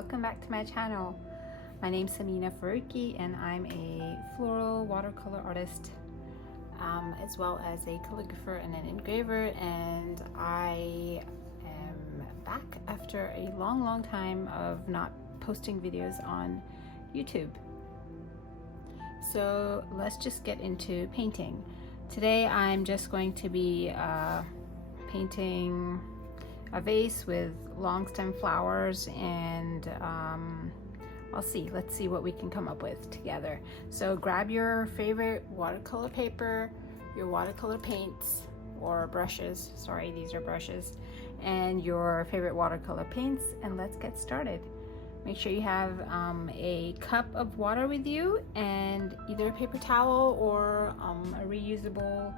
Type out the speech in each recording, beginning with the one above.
welcome back to my channel. My name's Samina Faruqi and I'm a floral watercolor artist, as well as a calligrapher and an engraver, and I am back after a long time of not posting videos on YouTube. So let's just get into painting. Today I'm just going to be painting a vase with long stem flowers, and let's see what we can come up with together. So grab your favorite watercolor paper, your watercolor paints or brushes, sorry, these are brushes, and your favorite watercolor paints, and let's get started. Make sure you have a cup of water with you and either a paper towel or a reusable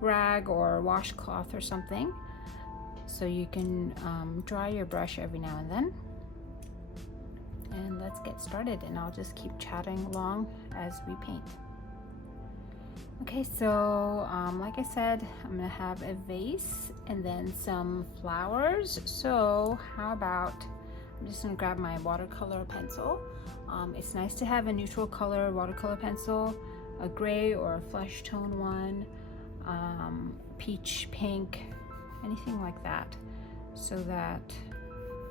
rag or washcloth or something, so you can dry your brush every now and then. And let's get started, and I'll just keep chatting along as we paint. Okay, so like I said, I'm gonna have a vase and then some flowers. So how about, I'm just gonna grab my watercolor pencil. It's nice to have a neutral color watercolor pencil, a gray or a flesh tone one, peach, pink, anything like that, so that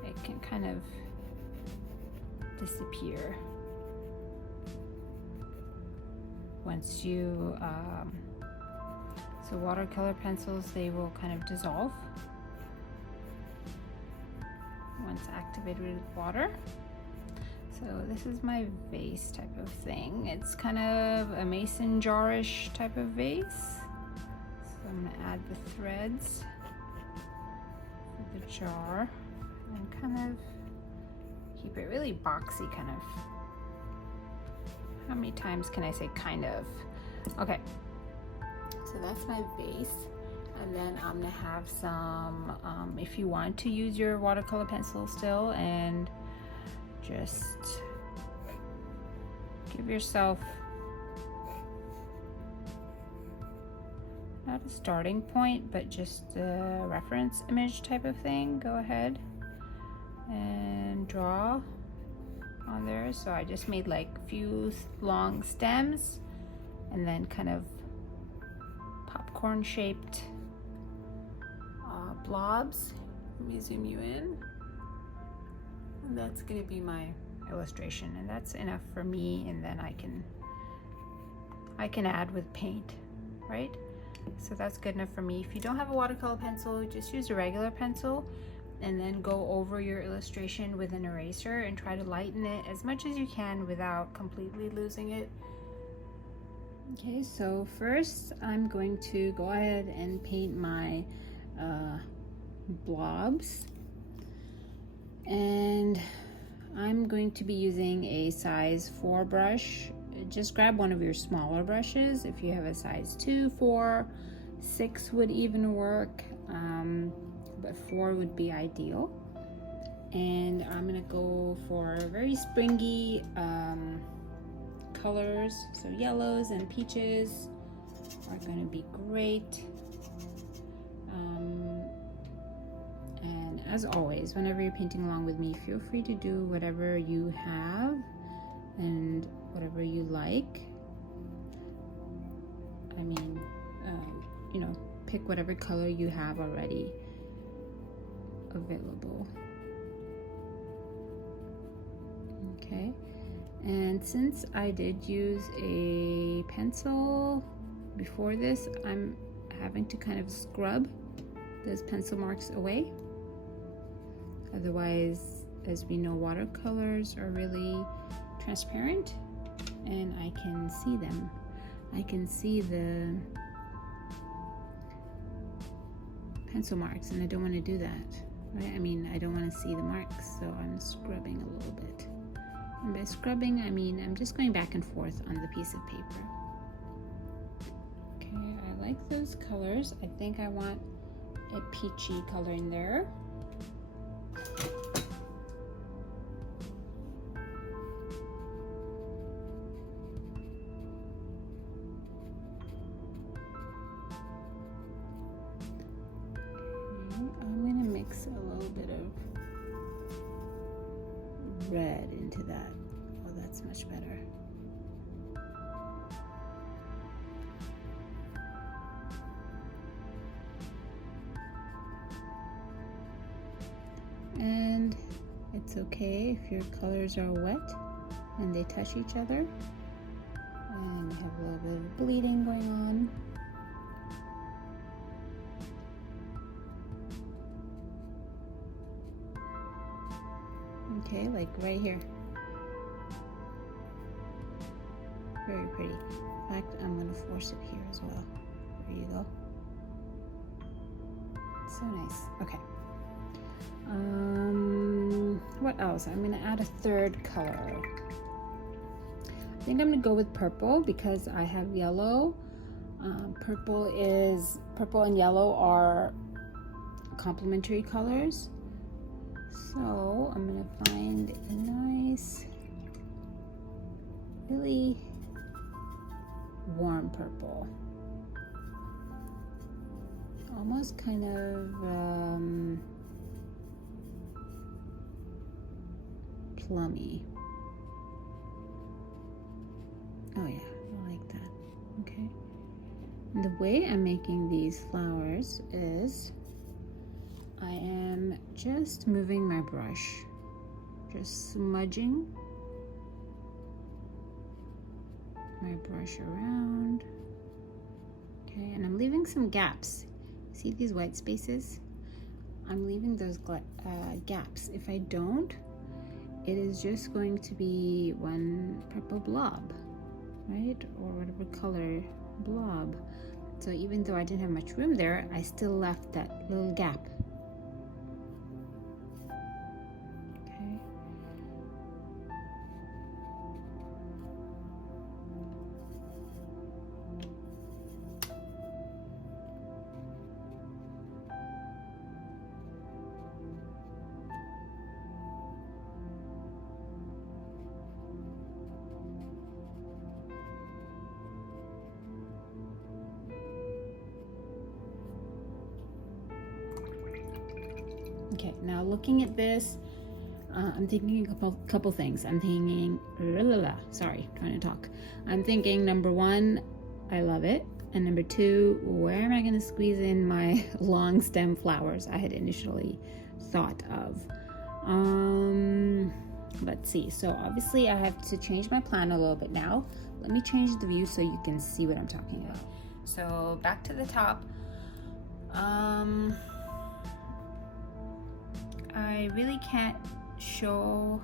it can kind of disappear once you so watercolor pencils, they will kind of dissolve once activated with water. So this is my vase type of thing. It's kind of a mason jar-ish type of vase. So I'm gonna add the threads to the jar and kind of keep it really boxy, kind of. How many times can I say kind of? Okay, so that's my vase. And then I'm gonna have some, if you want to use your watercolor pencil still, and just give yourself not a starting point, but just a reference image type of thing. Go ahead and draw on there. So I just made like a few long stems and then kind of popcorn shaped blobs. Let me zoom you in. And that's gonna be my illustration, and that's enough for me, and then I can add with paint, right? So that's good enough for me. If you don't have a watercolor pencil, just use a regular pencil and then go over your illustration with an eraser and try to lighten it as much as you can without completely losing it. Okay, so first I'm going to go ahead and paint my blobs, and I'm going to be using a size 4 brush. Just grab one of your smaller brushes. If you have a size 2, 4, 6 would even work, but 4 would be ideal. And I'm gonna go for very springy colors, so yellows and peaches are gonna be great. And as always, whenever you're painting along with me, feel free to do whatever you have and whatever you like. I mean, you know, pick whatever color you have already available. Okay, and since I did use a pencil before this, I'm having to kind of scrub those pencil marks away. Otherwise, as we know, watercolors are really transparent and I can see them. I can see the pencil marks, and I don't want to do that, right? I mean, I don't want to see the marks, so I'm scrubbing a little bit. And by scrubbing, I mean I'm just going back and forth on the piece of paper. Okay, I like those colors. I think I want a peachy color in there. I'm gonna mix a little bit of red into that. Oh, that's much better. And it's okay if your colors are wet and they touch each other and you have a little bit of bleeding going on. Okay, like right here. Very pretty. In fact, I'm gonna force it here as well. There you go. So nice. Okay. What else? I'm gonna add a third color. I think I'm gonna go with purple because I have yellow. Purple and yellow are complementary colors. So I'm gonna find a nice, really warm purple. Almost kind of plummy. Oh yeah, I like that. Okay. And the way I'm making these flowers is I am just moving my brush, just smudging my brush around. Okay, and I'm leaving some gaps. See these white spaces? I'm leaving those gaps. If I don't, it is just going to be one purple blob, right? Or whatever color blob. So even though I didn't have much room there, I still left that little gap. Okay. Okay, now looking at this, I'm thinking a couple things. I'm thinking, sorry, trying to talk. I'm thinking, number one, I love it. And number two, where am I going to squeeze in my long stem flowers I had initially thought of? Let's see. So obviously I have to change my plan a little bit now. Let me change the view so you can see what I'm talking about. So back to the top. I really can't show.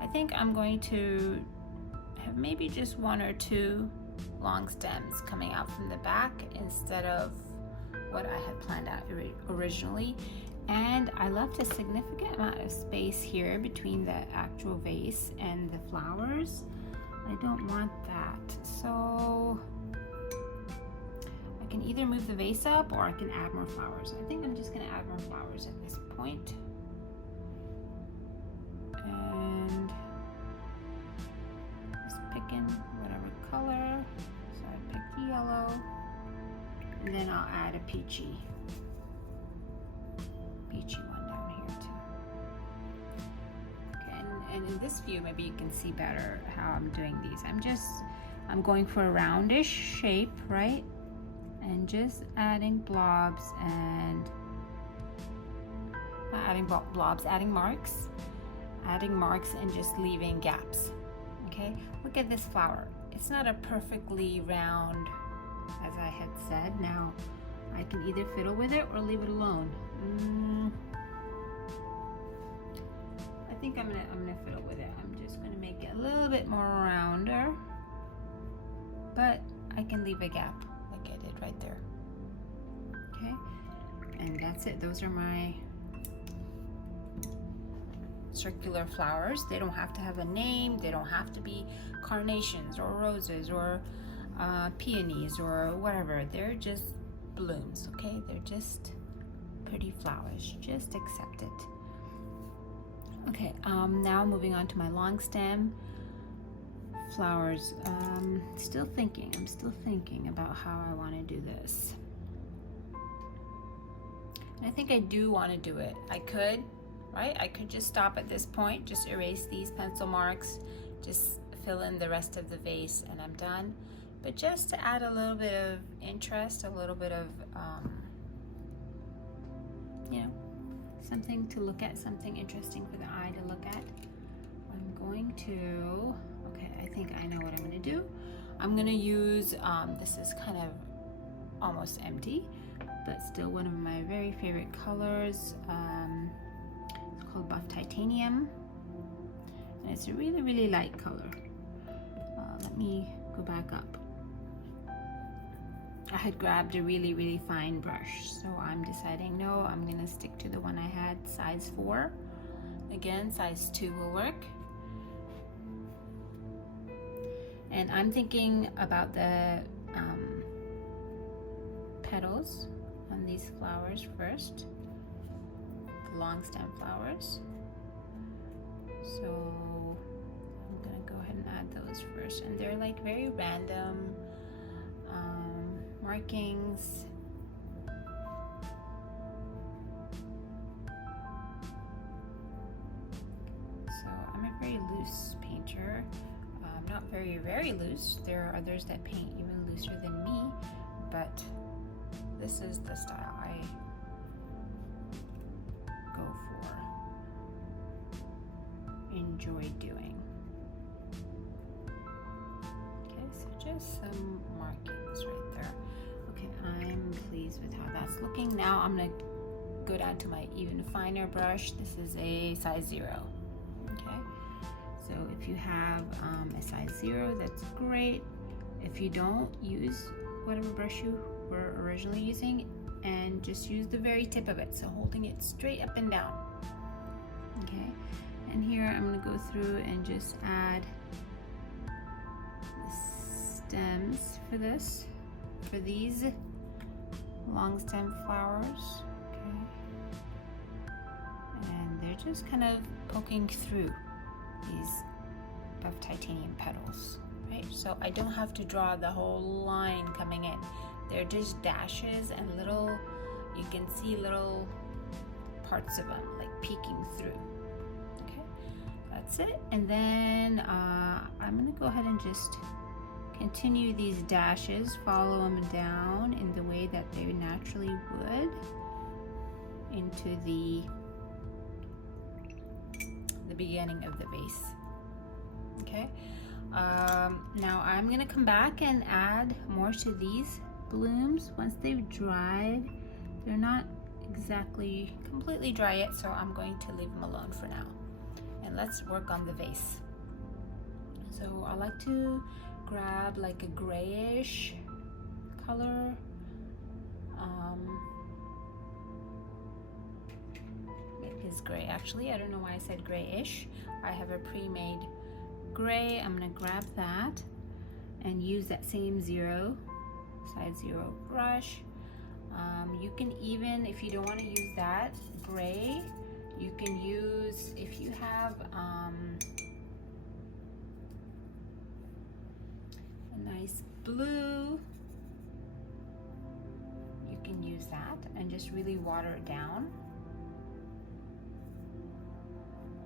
I think I'm going to have maybe just one or two long stems coming out from the back instead of what I had planned out originally. And I left a significant amount of space here between the actual vase and the flowers. I don't want that. So I can either move the vase up or I can add more flowers. I think I'm just gonna add more flowers at this point. And just picking whatever color. So I picked the yellow, and then I'll add a peachy one down here too. Okay, and in this view, maybe you can see better how I'm doing these. I'm going for a roundish shape, right? And just adding blobs and adding marks and just leaving gaps. Okay, look at this flower. It's not a perfectly round, as I had said. Now I can either fiddle with it or leave it alone. I think I'm gonna fiddle with it. I'm just gonna make it a little bit more rounder, but I can leave a gap like I did right there. Okay, and that's it. Those are my circular flowers. They don't have to have a name. They don't have to be carnations or roses or peonies or whatever. They're just blooms, okay? They're just pretty flowers. Just accept it. Okay, now moving on to my long stem flowers. I'm still thinking about how I want to do this. And I think I do want to do it. I could right? I could just stop at this point, just erase these pencil marks, just fill in the rest of the vase, and I'm done. But just to add a little bit of interest, a little bit of, you know, something to look at, something interesting for the eye to look at, I'm going to, okay, I think I know what I'm going to do. I'm going to use, this is kind of almost empty, but still one of my very favorite colors. It's called Buff Titanium, and it's a really, really light color. Let me go back up. I had grabbed a really, really fine brush, so I'm deciding no, I'm gonna stick to the one I had, size 4. Again, size 2 will work. And I'm thinking about the petals on these flowers first, the long stem flowers. So I'm gonna go ahead and add those first, and they're like very random markings. So I'm a very loose painter, not very, very loose. There are others that paint even looser than me, but this is the style I go for, enjoy doing. Okay, so just some markings right there. Okay, I'm pleased with how that's looking. Now I'm gonna go down to my even finer brush. This is a size 0. Okay, so if you have a size 0, that's great. If you don't, use whatever brush you were originally using and just use the very tip of it, so holding it straight up and down. Okay, and here I'm going to go through and just add the stems for this, for these long stem flowers. Okay, and they're just kind of poking through these Buff Titanium petals, right? So I don't have to draw the whole line coming in. They're just dashes and little, you can see little parts of them like peeking through. Okay, that's it. And then I'm gonna go ahead and just continue these dashes, follow them down in the way that they naturally would into the beginning of the vase. Okay, now I'm gonna come back and add more to these blooms once they've dried. They're not exactly completely dry yet, so I'm going to leave them alone for now. And let's work on the vase. So I like to grab like a grayish color. It is gray actually. I don't know why I said grayish. I have a pre-made gray. I'm gonna grab that and use that same size 0 brush. You can even, if you don't want to use that gray, you can use, if you have a nice blue, you can use that and just really water it down.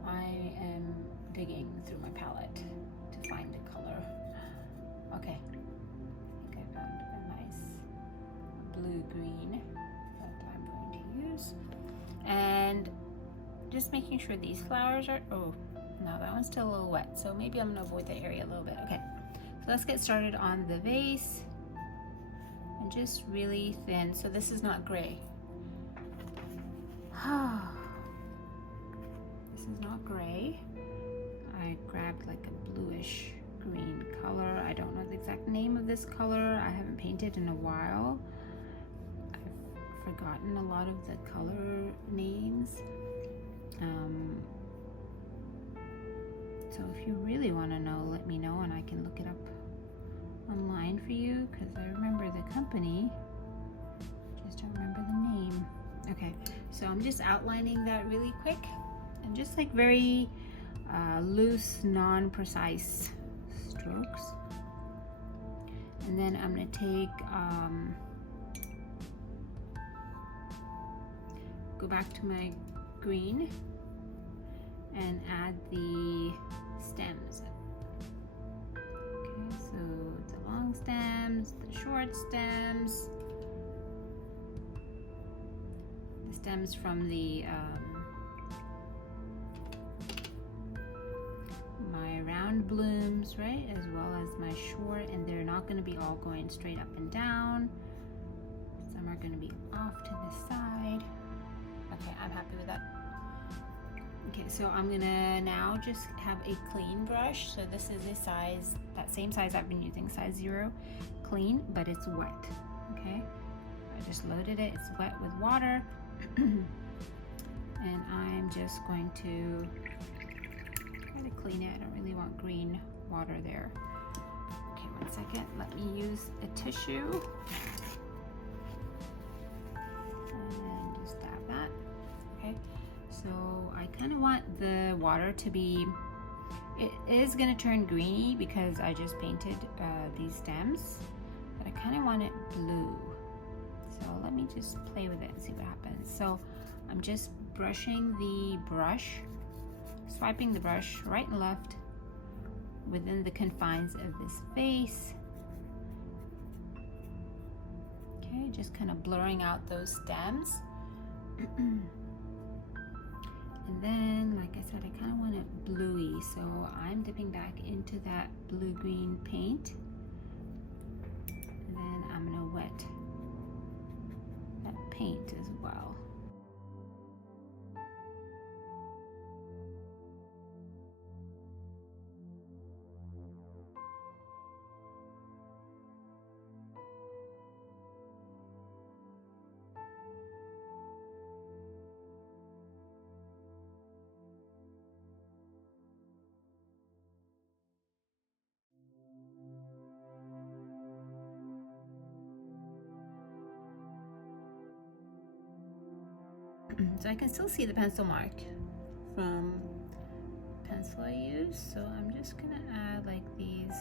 I am digging through my palette to find the color. Okay, I think I found a nice blue-green that I'm going to use. And just making sure these flowers are, oh, no, that one's still a little wet, so maybe I'm gonna avoid that area a little bit. Okay, so let's get started on the vase. And just really thin, so this is not gray. This is not gray. I grabbed like a bluish green color. I don't know the exact name of this color. I haven't painted in a while. I've forgotten a lot of the color names. So if you really want to know, let me know and I can look it up online for you, because I remember the company, just don't remember the name. Okay, so I'm just outlining that really quick and just like very loose, non-precise strokes. And then I'm going to take, go back to my green and add the stems. Okay, so the long stems, the short stems, the stems from the my round blooms, right, as well as my short, and they're not going to be all going straight up and down. Some are going to be off to the side. Okay, I'm happy with that. Okay, so I'm gonna now just have a clean brush. So this is a size, that same size I've been using, size 0, clean, but it's wet. Okay, I just loaded it, it's wet with water. And I'm just going to try to clean it. I don't really want green water there. Okay, 1 second, let me use a tissue. And just dab that. Okay, so I kind of want the water to be, it is going to turn greeny because I just painted these stems, but I kind of want it blue. So let me just play with it and see what happens. So I'm just brushing the brush, swiping the brush right and left within the confines of this vase. Okay, just kind of blurring out those stems. And then, like I said, I kind of want it bluey, so I'm dipping back into that blue-green paint. And then I'm gonna wet that paint as well. So I can still see the pencil mark from the pencil I used, so I'm just gonna add like these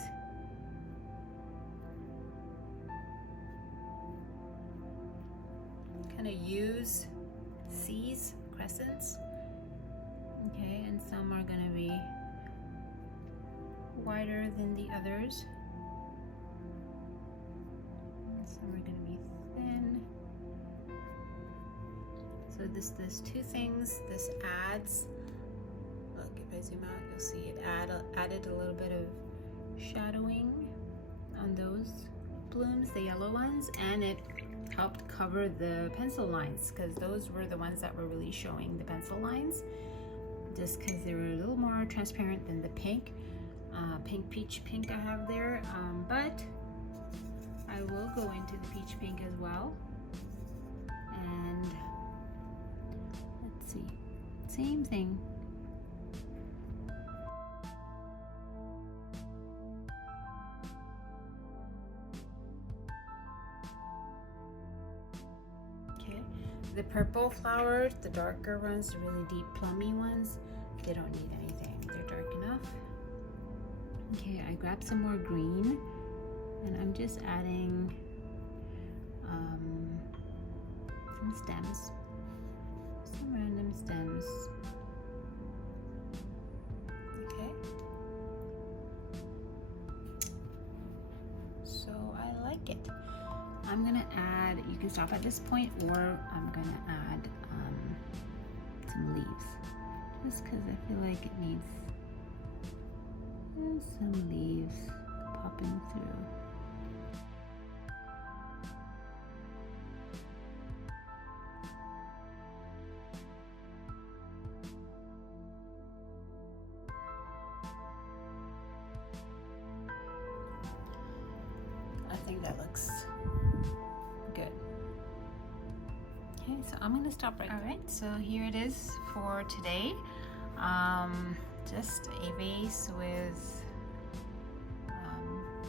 kind of U's, C's, crescents. Okay, and some are gonna be wider than the others, and some are gonna be thin. So there's two things this adds. Look, if I zoom out, you'll see it added a little bit of shadowing on those blooms, the yellow ones, and it helped cover the pencil lines, because those were the ones that were really showing the pencil lines, just because they were a little more transparent than the pink, peach pink I have there. But I will go into the peach pink as well. And let's see, same thing. Okay, the purple flowers, the darker ones, the really deep plummy ones, they don't need anything, they're dark enough. Okay, I grabbed some more green and I'm just adding some stems, some random stems. Okay, so I like it. I'm gonna add, you can stop at this point, or I'm gonna add some leaves, just because I feel like it needs some leaves popping through. I think that looks good. Okay, so I'm gonna stop right there. All right, so here it is for today. Just a vase with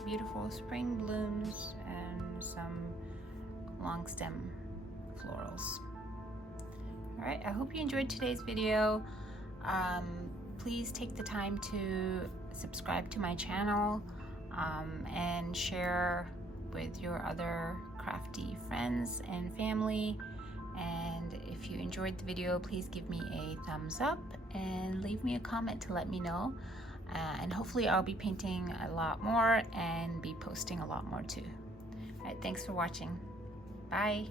beautiful spring blooms and some long stem florals. All right, I hope you enjoyed today's video. Please take the time to subscribe to my channel and share with your other crafty friends and family, And if you enjoyed the video, please give me a thumbs up and leave me a comment to let me know. And hopefully I'll be painting a lot more and be posting a lot more too. All right, thanks for watching. Bye.